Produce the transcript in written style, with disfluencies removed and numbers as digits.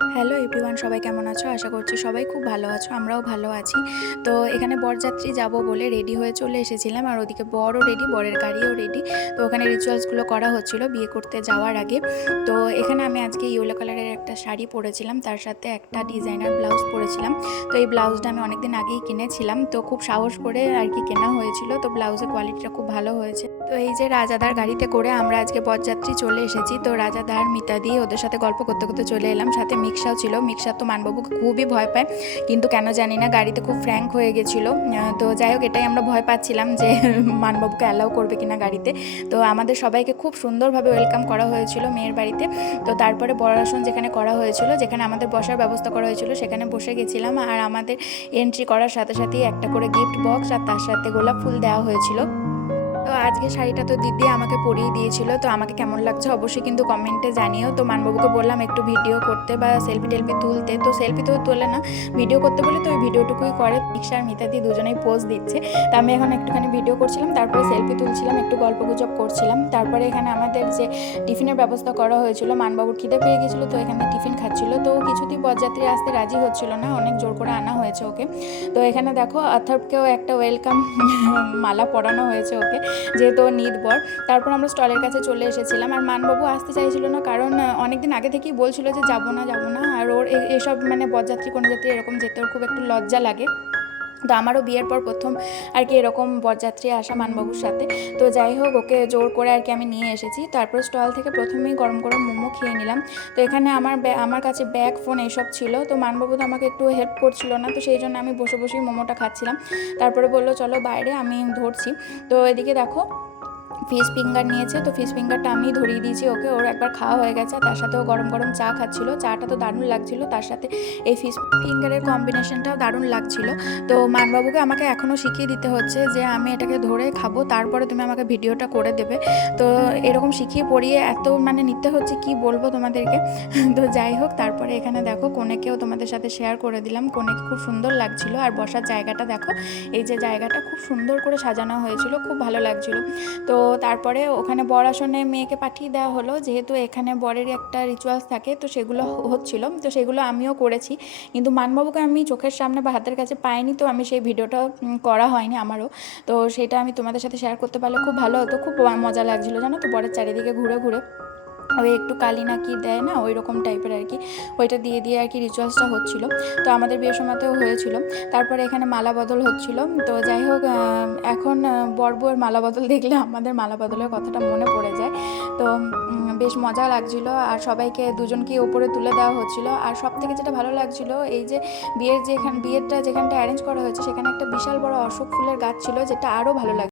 Hello everyone, সবাই কেমন আছো? আশা করছি সবাই খুব ভালো আছো, আমরাও ভালো আছি। তো এখানে বরযাত্রী যাব বলে রেডি হয়ে চলে এসেছিলাম, আর ওদিকে বরও রেডি, বরের গাড়িও রেডি। তো ওখানে রিচুয়ালসগুলো করা হচ্ছিল বিয়ে করতে যাওয়ার আগে। তো এখানে আমি আজকে ইয়েলো কালারের একটা শাড়ি পরেছিলাম, তার সাথে একটা ডিজাইনার ব্লাউজ পরেছিলাম। তো এই ব্লাউজটা আমি অনেকদিন আগেই কিনেছিলাম, তো খুব সাহস করে আর কি কেনা হয়েছিল। তো ব্লাউজের কোয়ালিটিটা খুব ভালো হয়েছে। তো এই যে রাজাদার গাড়িতে করে আমরা আজকে বরযাত্রী চলে এসেছি। তো রাজাদার মিতাদি ওদের সাথে গল্প করতে করতে চলে এলাম, সাথে মিক্সাও ছিল। মিক্সা তো মানবাবুকে খুবই ভয় পায়, কিন্তু কেন জানি না গাড়িতে খুব ফ্র্যাঙ্ক হয়ে গেছিলো। তো যাই হোক, এটাই আমরা ভয় পাচ্ছিলাম যে মানবাবুকে অ্যালাউ করবে কিনা গাড়িতে। তো আমাদের সবাইকে খুব সুন্দরভাবে ওয়েলকাম করা হয়েছিল মেয়ের বাড়িতে। তো তারপরে বরাসন যেখানে করা হয়েছিল, যেখানে আমাদের বসার ব্যবস্থা করা হয়েছিল, সেখানে বসে গেছিলাম। আর আমাদের এন্ট্রি করার সাথে সাথেই একটা করে গিফট বক্স আর তার সাথে গোলাপ ফুল দেওয়া হয়েছিল। তো আজকে শাড়িটা তো দিদি আমাকে পরিয়ে দিয়েছিল। তো আমাকে কেমন লাগছে অবশ্যই কিন্তু কমেন্টে জানিও। তো মানবাবুকে বললাম একটু ভিডিও করতে বা সেলফি টেলফি তুলতে। তো সেলফি তো তোলে না, ভিডিও করতে বলে তো ওই ভিডিওটুকুই করে। মিক্সা আর মিতাদি দুজনেই পোজ দিচ্ছে। তো আমি এখন একটুখানি ভিডিও করছিলাম, তারপরে সেলফি তুলছিলাম, একটু গল্পগুজব করছিলাম। তারপরে এখানে আমাদের যে টিফিনের ব্যবস্থা করা হয়েছিল, মানবাবুর খিদে পেয়ে গেছিলো, তো এখানে টিফিন খাচ্ছিল। তো কিছুতেই বরযাত্রী আসতে রাজি হচ্ছিল না, অনেক জোর করে আনা হয়েছে ওকে। তো এখানে দেখো অথর্বকেও একটা ওয়েলকাম মালা পরানো হয়েছে ওকে, যেহেতু নিদ বর। তারপর আমরা স্টলের কাছে চলে এসেছিলাম, আর মানবাবু আসতে চাইছিল না, কারণ অনেকদিন আগে থেকেই বলছিল যে যাবো না যাবো না। আর ওর এসব মানে বরযাত্রী কোনো যাত্রী এরকম যেতে ওর খুব একটু লজ্জা লাগে। তো আমারও বিয়ের পর প্রথম আর কি এরকম বরযাত্রী আসা মানবাবুর সাথে। তো যাই হোক, ওকে জোর করে আর কি আমি নিয়ে এসেছি। তারপর স্টল থেকে প্রথমেই গরম গরম মোমো খেয়ে নিলাম। তো এখানে আমার কাছে ব্যাগ ফোন এইসব ছিল। তো মানবাবু তো আমাকে একটু হেল্প করছিল না, তো সেই জন্য আমি বসে বসেই মোমোটা খাচ্ছিলাম। তারপরে বললো চলো বাইরে, আমি ধরছি। তো এদিকে দেখো ফিশ ফিঙ্গার নিয়েছে। তো ফিশ ফিঙ্গারটা আমি ধরিয়ে দিয়েছি ওকে, ওর একবার খাওয়া হয়ে গেছে। তার সাথে ও গরম গরম চা খাচ্ছিল, চাটা তো দারুণ লাগছিল, তার সাথে এই ফিশ ফিঙ্গারের কম্বিনেশনটাও দারুণ লাগছিল। তো মানবাবুকে আমাকে এখনও শিখিয়ে দিতে হচ্ছে যে আমি এটাকে ধরে খাবো, তারপরে তুমি আমাকে ভিডিওটা করে দেবে। তো এরকম শিখিয়ে পড়িয়ে এত মানে নিতে হচ্ছে, কি বলবো তোমাদেরকে। তো যাই হোক, তারপরে এখানে দেখো কনেকেও তোমাদের সাথে শেয়ার করে দিলাম। কনেকে খুব সুন্দর লাগছিল, আর বসার জায়গাটা দেখো, এই যে জায়গাটা খুব সুন্দর করে সাজানো হয়েছিল, খুব ভালো লাগছিল। তো তারপরে ওখানে বর আসনে মেয়েকে পাঠিয়ে দেওয়া হলো, যেহেতু এখানে বরেরই একটা রিচুয়ালস থাকে, তো সেগুলো হচ্ছিল। তো সেগুলো আমিও করেছি, কিন্তু মানবাবুকে আমি চোখের সামনে বা হাতের কাছে পাইনি, তো আমি সেই ভিডিওটা করা হয়নি আমারও। তো সেটা আমি তোমাদের সাথে শেয়ার করতে পারলে খুব ভালো হতো, খুব মজা লাগছিলো জানো তো, বরের চারিদিকে ঘুরে ঘুরে ওই একটু কালি না কি দেয় না, ওই রকম টাইপের আর কি, ওইটা দিয়ে দিয়ে আর কি রিচুয়ালসটা হচ্ছিল। তো আমাদের বিয়ের সময়তেও হয়েছিল। তারপরে এখানে মালা বদল হচ্ছিল। তো যাই হোক, এখন বর বউয়ের মালা বদল দেখলে আমাদের মালা বদলের কথাটা মনে পড়ে যায়। তো বেশ মজা লাগছিল, আর সবাইকে দুজনকে ওপরে তুলে দেওয়া হচ্ছিল। আর সব থেকে যেটা ভালো লাগছিল, এই যে বিয়েরটা যেখানটা অ্যারেঞ্জ করা হয়েছে, সেখানে একটা বিশাল বড় অশোক ফুলের গাছ ছিল, যেটা আরও ভালো লাগে।